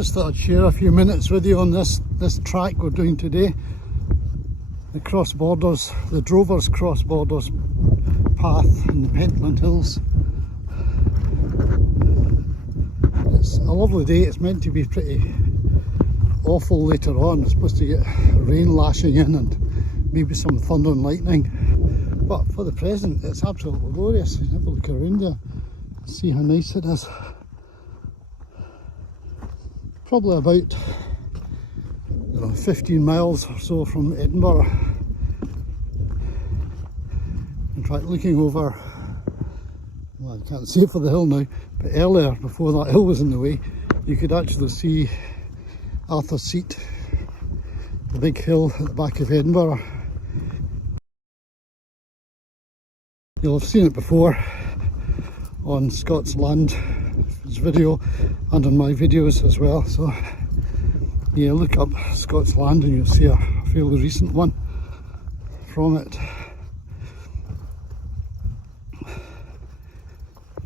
Just thought I'd share a few minutes with you on this track we're doing today. The cross borders, the Drovers cross borders path in the Pentland Hills. It's a lovely day. It's meant to be pretty awful later on. It's supposed to get rain lashing in and maybe some thunder and lightning. But for the present, it's absolutely glorious. You have a look around there, see how nice it is. Probably about 15 miles or so from Edinburgh. In fact, looking over, well, I can't see it for the hill now, but earlier, before that hill was in the way, you could actually see Arthur's Seat, the big hill at the back of Edinburgh. You'll have seen it before on Scott's Land's video and on my videos as well. So yeah, look up Scott's Land and you'll see a fairly recent one from it.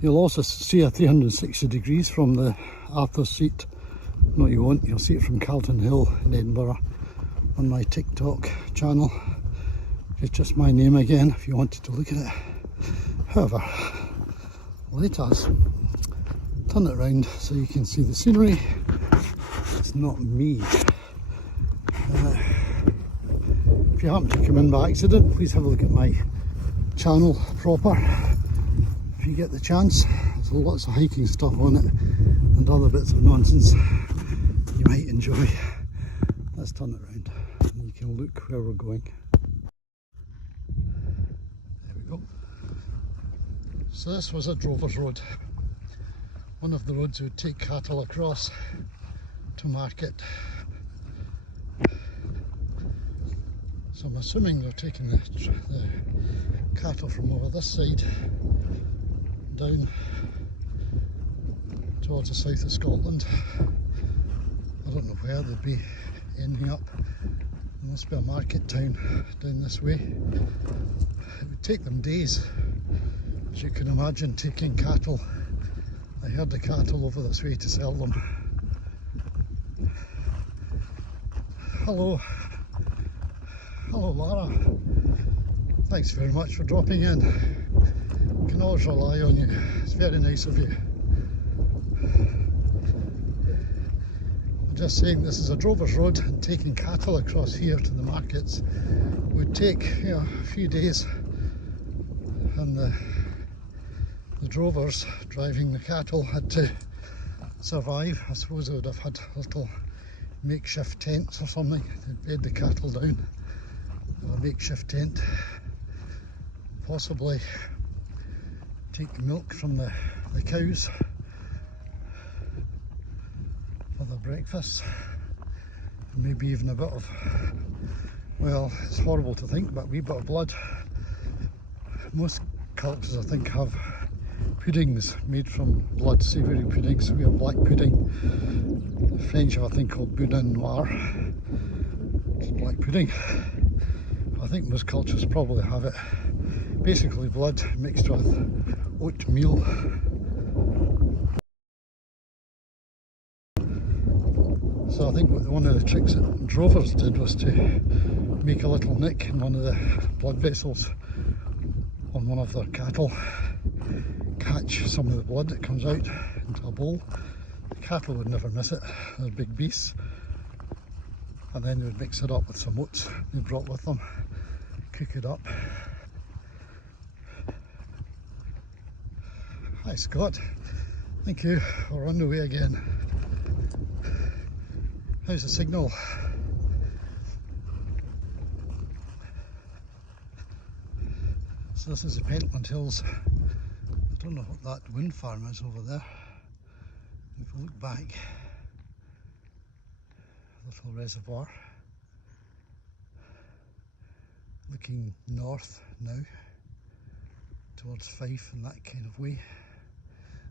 You'll also see a 360 degrees from the Arthur's Seat. No, you won't. You'll see it from Calton Hill in Edinburgh on my TikTok channel. It's just my name again if you wanted to look at it. However, let us turn it around so you can see the scenery. It's not me. If you happen to come in by accident, please have a look at my channel proper. If you get the chance, there's lots of hiking stuff on it and other bits of nonsense you might enjoy. Let's turn it around and you can look where we're going. There we go. So this was a drover's road. One of the roads would take cattle across to market. So I'm assuming they're taking the cattle from over this side down towards the south of Scotland. I don't know where they'd be ending up. There must be a market town down this way. It would take them days, as you can imagine, taking cattle. I herd the cattle over this way to sell them. Hello. Hello Lara. Thanks very much for dropping in. Can always rely on you. It's very nice of you. I'm just saying this is a drover's road and taking cattle across here to the markets would take a few days, and the drovers driving the cattle had to survive. I suppose they would have had little makeshift tents or something. They'd bed the cattle down in a makeshift tent, possibly take the milk from the cows for their breakfast, and maybe even a bit of, well, it's horrible to think, but a wee bit of blood. Most cultures I think have puddings made from blood, savoury puddings. We have black pudding. The French have a thing called boudin noir. It's black pudding. I think most cultures probably have it. Basically blood mixed with oatmeal. So I think one of the tricks that drovers did was to make a little nick in one of the blood vessels on one of their cattle, catch some of the blood that comes out into a bowl. The cattle would never miss it, they're big beasts, and then they would mix it up with some oats they brought with them, cook it up. Hi Scott, thank you, we're on the way again. How's the signal? So this is the Pentland Hills. I don't know what that wind farm is over there. If we look back, little reservoir. Looking north now, towards Fife and that kind of way.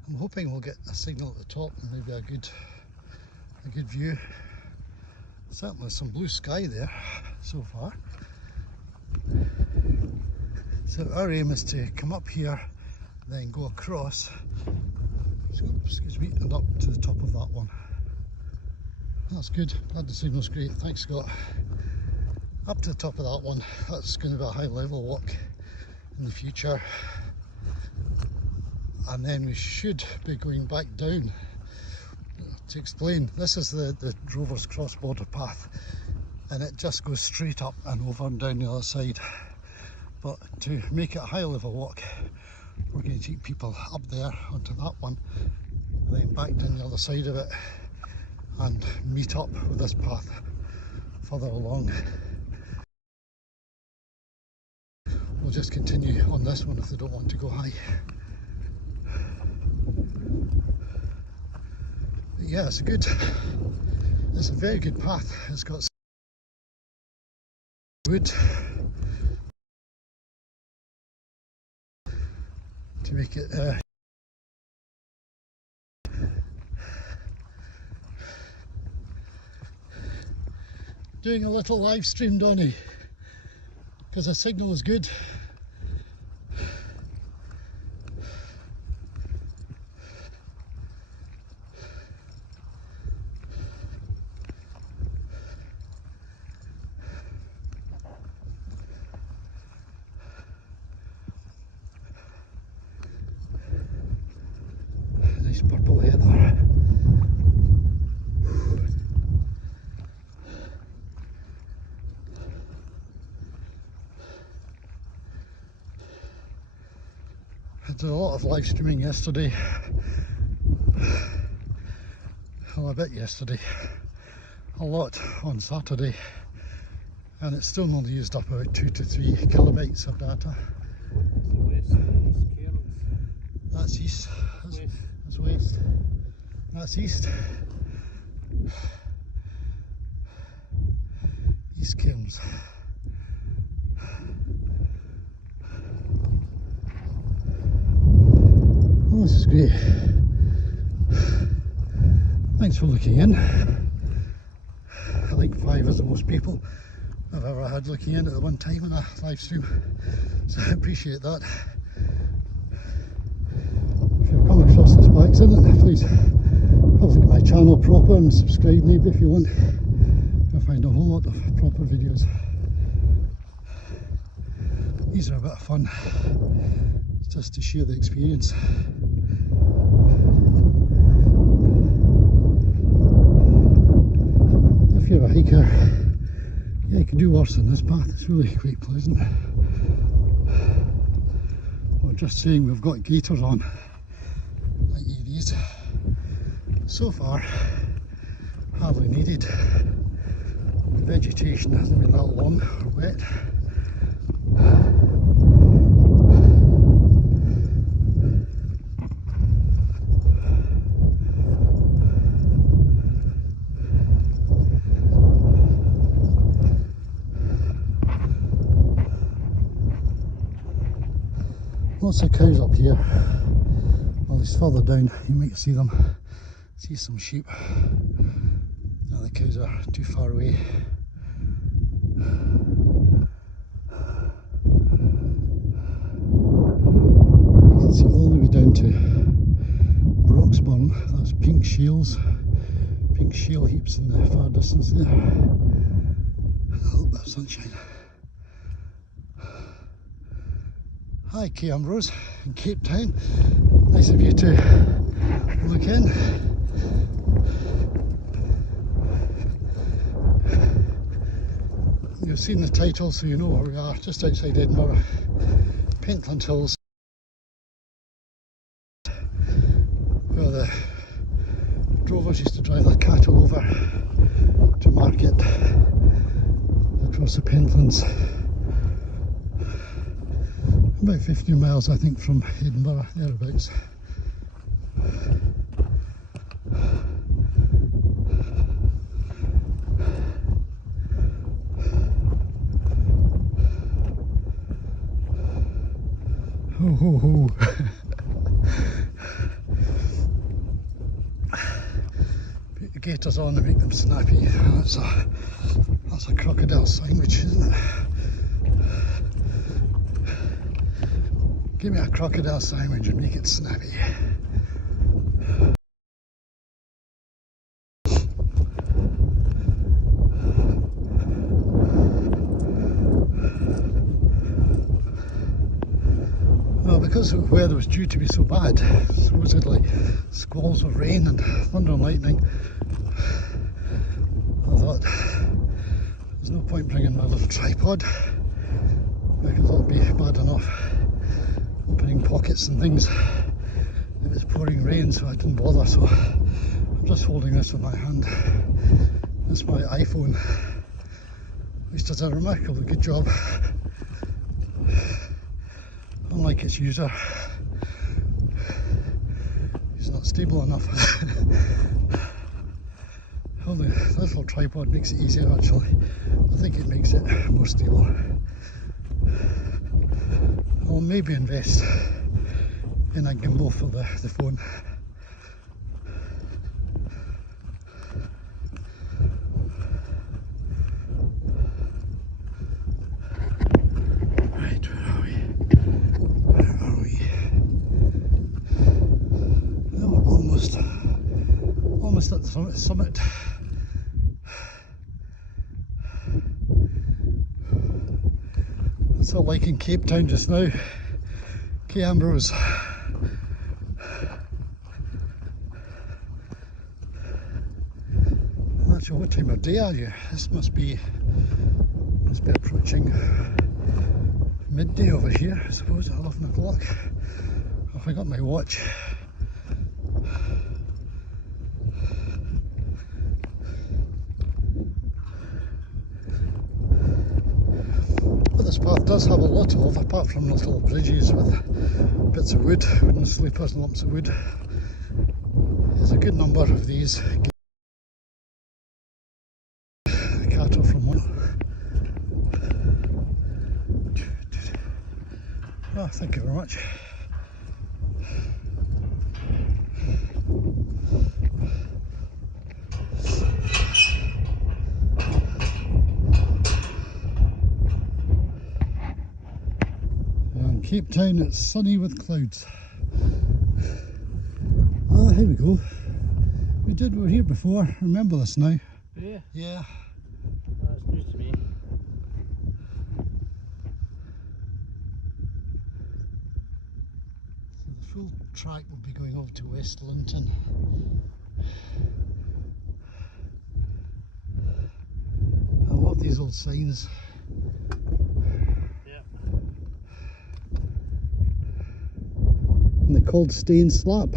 I'm hoping we'll get a signal at the top and maybe a good view. Certainly some blue sky there so far. So our aim is to come up here, then go across, excuse me, and up to the top of that one. That's good. Glad the signal's great. Thanks, Scott. Up to the top of that one. That's going to be a high level walk in the future. And then we should be going back down. To explain, this is the Rovers cross-border path, and it just goes straight up and over and down the other side. But to make it a high level walk, we're going to take people up there onto that one and then back down the other side of it and meet up with this path further along. We'll just continue on this one if they don't want to go high. But yeah, it's a very good path. It's got wood to make it doing a little live stream, Donny, because the signal is good. Nice purple heather. I did a lot of live streaming yesterday. Well, a bit yesterday. A lot on Saturday. And it's still only used up about 2 to 3 kilobytes of data. That's east. That's west. That's east. East Cairns. Oh, this is great. Thanks for looking in. I think 5 is the most people I've ever had looking in at one time in a live stream, so I appreciate that. If you've come across this by accident, please have a look at my channel proper and subscribe maybe if you want. You'll find a whole lot of proper videos. These are a bit of fun, just to share the experience. If you're a hiker, yeah, you can do worse than this path. It's really quite pleasant. We're just saying we've got gaiters on, like these. So far, hardly needed. The vegetation hasn't been that long or wet. Lots of cows up here. Well, it's further down, you might see them. See some sheep. Now the cows are too far away. You can see all the way down to Broxburn. That's pink shales, pink shale heaps in the far distance there. A little bit of sunshine. Hi Kay Ambrose in Cape Town. Nice of you to look in. You've seen the title, so you know where we are, just outside Edinburgh. Pentland Hills, where the drovers used to drive their cattle over to market across the Pentlands. About 15 miles, I think, from Edinburgh, thereabouts. Ho ho ho! Put the gaiters on and make them snappy. That's a crocodile sandwich, isn't it? Give me a crocodile sandwich and make it snappy. Well, because the weather was due to be so bad, supposedly squalls of rain and thunder and lightning, I thought there's no point bringing my little tripod because it'll be bad enough opening pockets and things if it's pouring rain, so I didn't bother. So I'm just holding this with my hand. It's my iPhone, which does a remarkably good job. Unlike its user, he's not stable enough. Holding this little tripod makes it easier actually. I think it makes it more stable. I'll maybe invest in a gimbal for the phone. Right, where are we? Where are we? Well, we're almost at the summit. That's all like in Cape Town just now. Cape Ambrose. I'm not sure what time of day are you? This must be approaching midday over here, I suppose, at 11 o'clock. I forgot my watch. What this path does have a lot of, apart from little bridges with bits of wood, wooden sleepers and lumps of wood, there's a good number of these cattle from one. Oh, thank you very much. In Cape Town it's sunny with clouds. Ah, here we go. We were here before. Remember this now? Yeah. Yeah. That's news to me. So the full track will be going over to West Linton. I love these old signs. Yeah. And they're called Stay and Slap.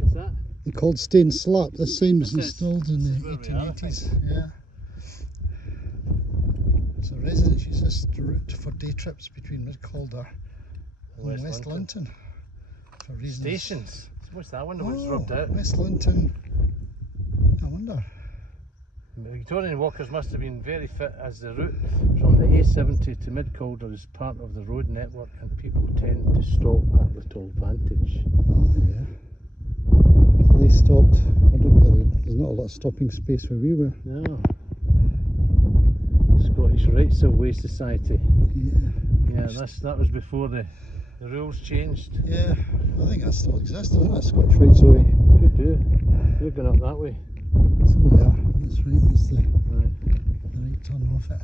What's that? They're called Stay and Slap. This sign was This is- installed in this the is where we are, I 1880s. Yeah. It's a residence used route for day trips between Mid-Calder and West Linton. For reasons. Stations. What's that? I wonder what's Oh, rubbed out. West Linton. I wonder. Victorian walkers must have been very fit, as the route from the A70 to Mid-Calder is part of the road network and people tend to stop at Little Vantage. Oh, yeah. They stopped. I don't know. There's not a lot of stopping space where we were. No. Scottish Rights of Way Society. Yeah. Yeah, that was before the rules changed. Yeah. I think that still exists, doesn't it? Scottish Rights Away. Could do. We're going up that way. So yeah, that's right. That's the Right. right turn off it.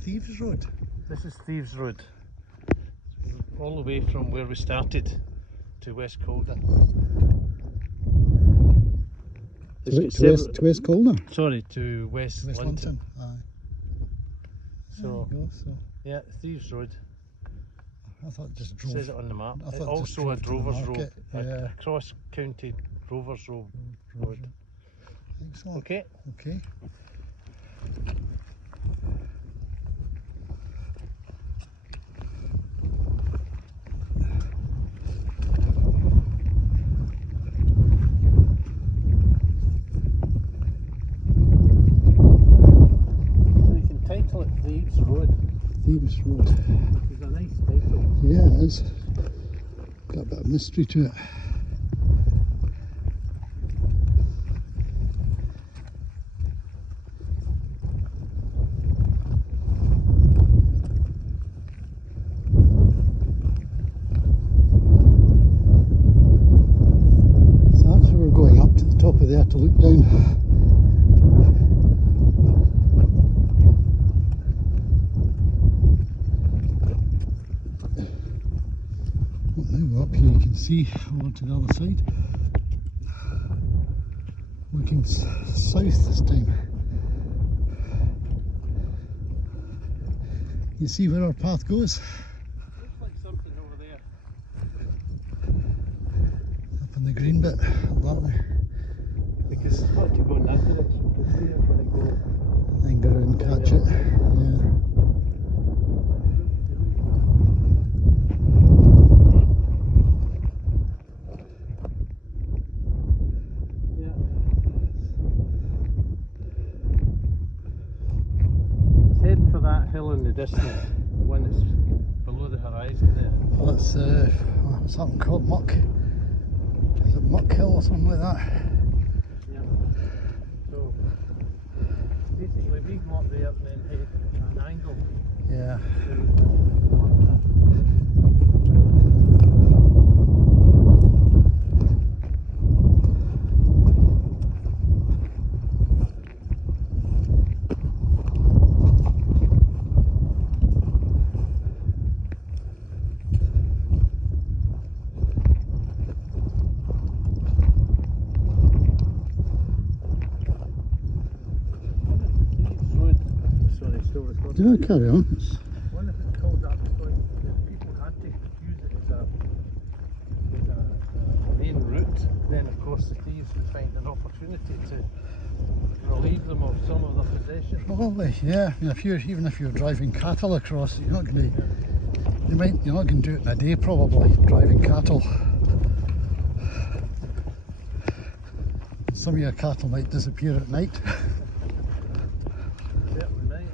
Thieves Road. This is Thieves Road. All the way from where we started to West Calder. To West Calder. Sorry, to West, West Linton. Linton. Aye. So, There you go. So yeah, Thieves Road. I thought it just It drove. says it on the map. I It's thought it just also a drove to the Drovers Road. market, yeah. A cross-county Drovers Road. Excellent. Okay. Okay. So you can title it Thieves Road. Thieves Road. It's a nice title. Yeah, it is. Got a bit of mystery to it. So that's where we're going, up to the top of there to look down. up here you can see over to the other side. Looking south this time. You see where our path goes? Looks like something over there. Up in the green bit, up that way. Because it's hard to go in that direction. You can see it when I go. Then go around and catch it. Yeah. It's heading for that hill in the distance, the one that's below the horizon there. Well, that's something called Muck. Is it Muck Hill or something like that? Yeah. So basically we go up there and then head at an angle. Yeah. Do not carry on. One if it's called that because people had to use it as a main route, then of course the thieves would find an opportunity to relieve them of some of their possessions. Probably, yeah. I mean, even if you're driving cattle across, you're not going to. You're not going to do it in a day, probably, driving cattle. Some of your cattle might disappear at night. Certainly might.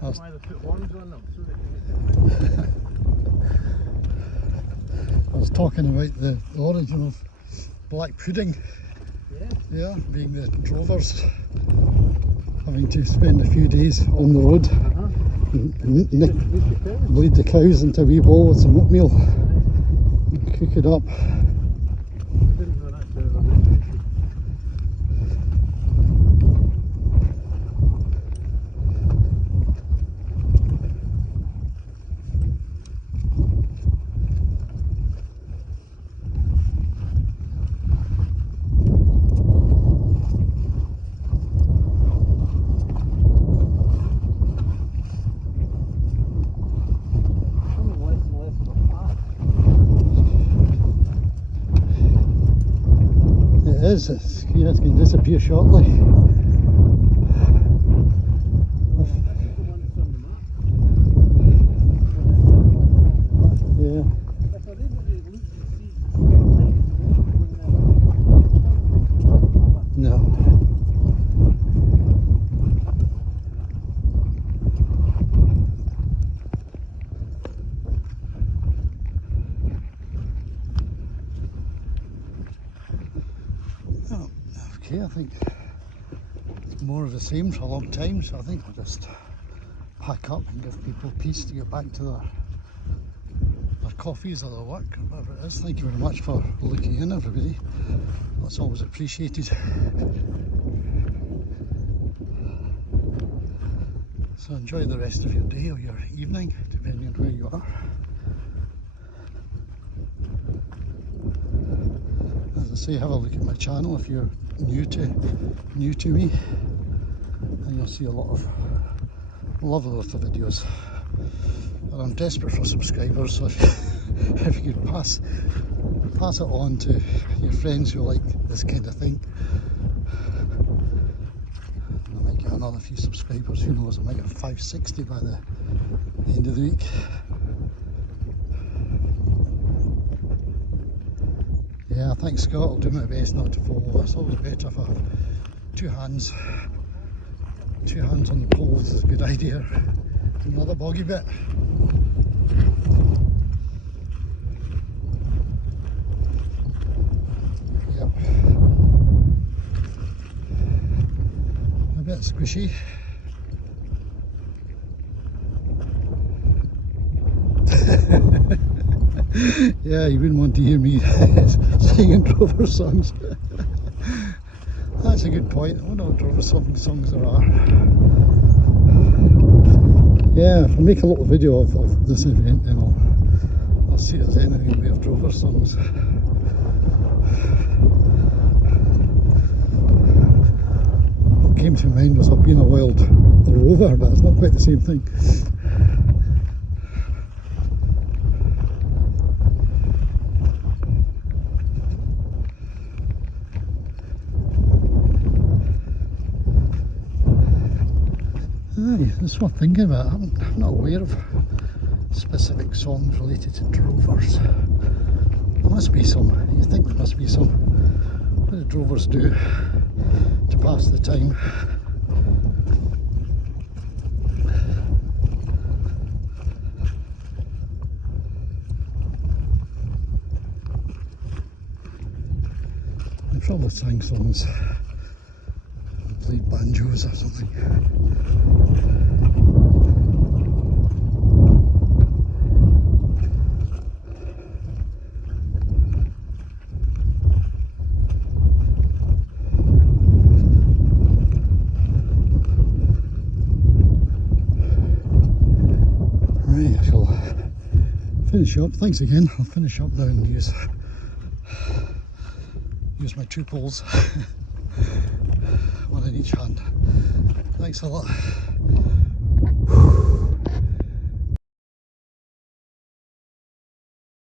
That's why they put horns on them, so they can make it. I was talking about the origin of black pudding. Yeah. Yeah, being the drovers having to spend a few days on the road, bleed the cows into a wee bowl with some oatmeal, and cook it up. Didn't know that's how they did it. It's going to disappear shortly. Yeah. No. Okay, I think it's more of the same for a long time, so I think I'll just pack up and give people peace to get back to their coffees or their work or whatever it is. Thank you very much for looking in, everybody. That's always appreciated. So enjoy the rest of your day or your evening, depending on where you are. As I say, have a look at my channel if you're new to me, and you'll see a lot of lovely little videos. And I'm desperate for subscribers, so if you could pass it on to your friends who like this kind of thing. And I might get another few subscribers, who knows, I might have 560 by the end of the week. Yeah, I think Scott will do my best not to fall. That's always better if I have two hands on the poles is a good idea. Another boggy bit. Yep. A bit squishy. Yeah, you wouldn't want to hear me singing Drover songs. That's a good point. I wonder what Drover songs there are. Yeah, if I make a little video of this event, then Let's see if there's anything in the way of drover songs. What came to mind was I've been a wild rover, but it's not quite the same thing. Aye, it's worth thinking about. I'm not aware of specific songs related to drovers. There must be some. You think there must be some. What do drovers do to pass the time? They probably sang songs, played banjos or something. Right, I shall finish up. Thanks again. I'll finish up now and use my 2 poles, one in each hand. Thanks a lot.